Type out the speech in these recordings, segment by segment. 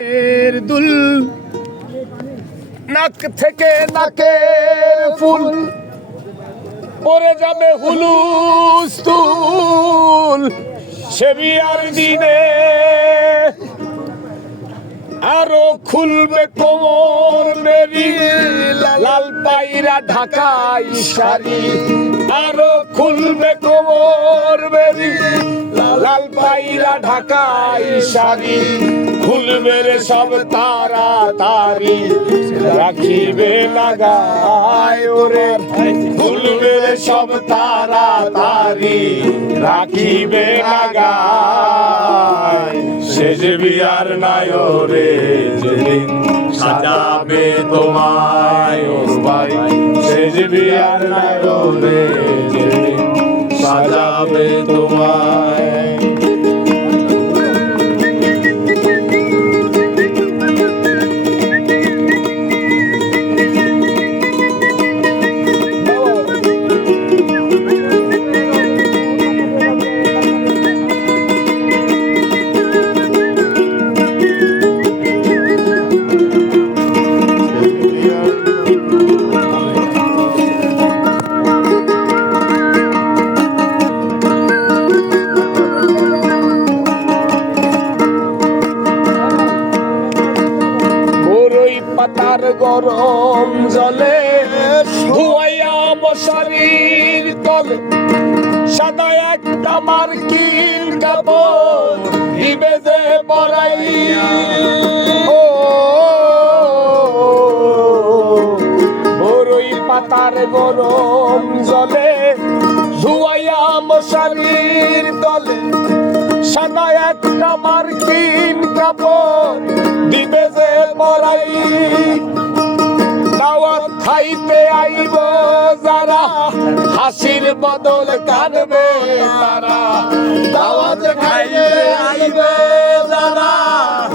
দুল নাক থেকে নাকের ফুল পরে যাবে হুলুস্থুল সে বিয়ার দিনে আরো খুলবে কোমর বেরি লাল পায়রা ঢাকাই শাড়ি আরো খুলবে কোমর বেরি লাল পায়রা ঢাকাই শাড়ি খুলবে রে সব তাড়াতাড়ি রাখিবে লাগায় ওরে খুলবে রে সব তাড়াতাড়ি রাখিবে লাগায় শেষ বিয়ার নাই রে যেদিন সাজাবে তোমায় ও ভাই শেষ বিয়ার নাই রে যেদিন সাজাবে তোমায় পাতার গরম জলে ধুয়াইয়া মশারির তলে সাদা একটা মার্কিন কাপড় দিবে যে পরাই ও বড়ই পাতার গরম জলে ধুয়াইয়া মশারির তলে সাদা একটা মার্কিন কাপড় দিবে যে পরাই দাওয়াত খাইতে আইব যারা হাসির বদল কাঁদবে তারা দাওয়াত খাইতে আইব যারা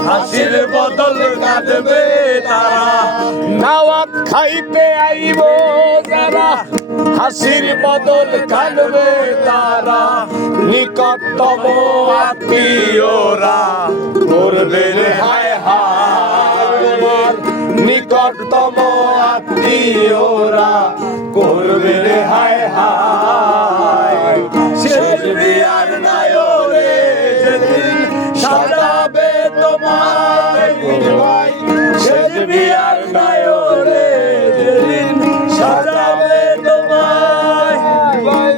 হাসির বদল কাঁদবে তারা দাওয়াত খাইতে আইব যারা হাসির বদল কাঁদবে তারা নিকটতম আত্মীয়রা করবে রে হায় হায় নিকটতম আত্মীয়রা করবে রে হায় হায় শেষ বিয়ার নাই রে যেদিন সাজাবে তোমায় ভাই শেষ বিয়ার নাই রে যেদিন সাজাবে তোমায় ভাই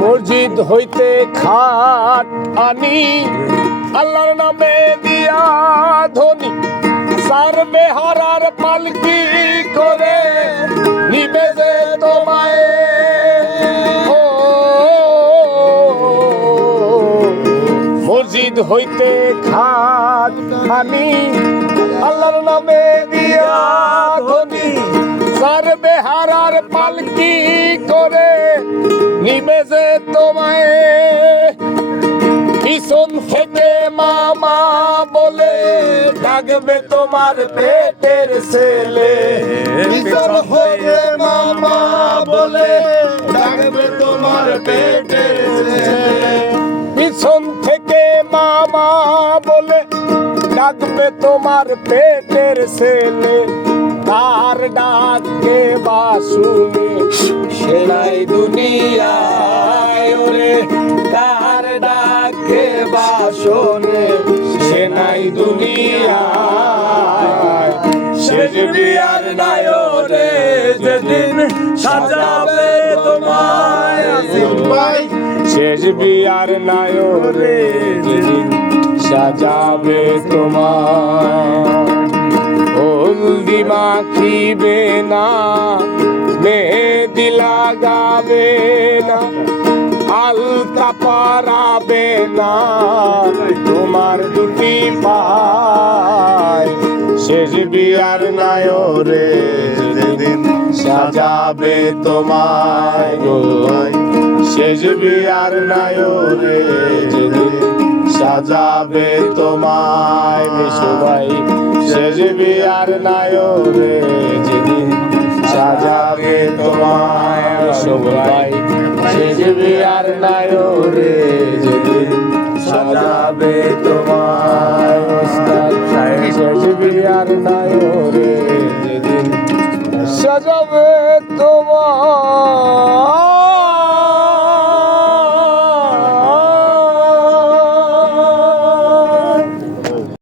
মসজিদ হইতে খাট আনি আল্লাহর নামে দিয়া ধনি সার বেহারার পালকি করে নিবে যে তোমায় ও মসজিদ হইতে খাট আনি আল্লাহর নামে দিয়া ধনি সার বেহারার পালকি করে নিবে যে তোমায় পিছন থেকে মামা বলে ডাকবে তোমার পেটের ছেলে পিছন থেকে মামা বলে ডাকবে তোমার পেটের ছেলে পিছন থেকে মামা বলে ডাকবে তোমার পেটের ছেলে তার ডাকে বাসুনে সে নাই দুনিয়ায় ওরে তার ডাকে বাসনে সে নাই দুনিয়ায় শেষ বিয়ার নাই রে যেদিন সাজাবে তোমায় ভাই শেষ বিয়ার নাই রে যেদিন সাজাবে তোমায় ও হলদি মাখিবে না, মেহেদি লাগাবে না, আলতা পরাবে না তোমার দুটি পায়। শেষ বিয়ার নায়রে যেদিন সাজাবে তোমায় গো, শেষ বিয়ার নায়রে যেদিন সাজাবে তোমায় মিশু ভাই। শেষ বিয়ার নায়রে যেদিন সাজাবে তোমায় মিশু ভাই। শেষ বিয়ার নায়রে যেদিন সাজাবে তোমায় ওস্তাদ। শেষ বিয়ার নায়রে যেদিন সাজাবে তোমায়।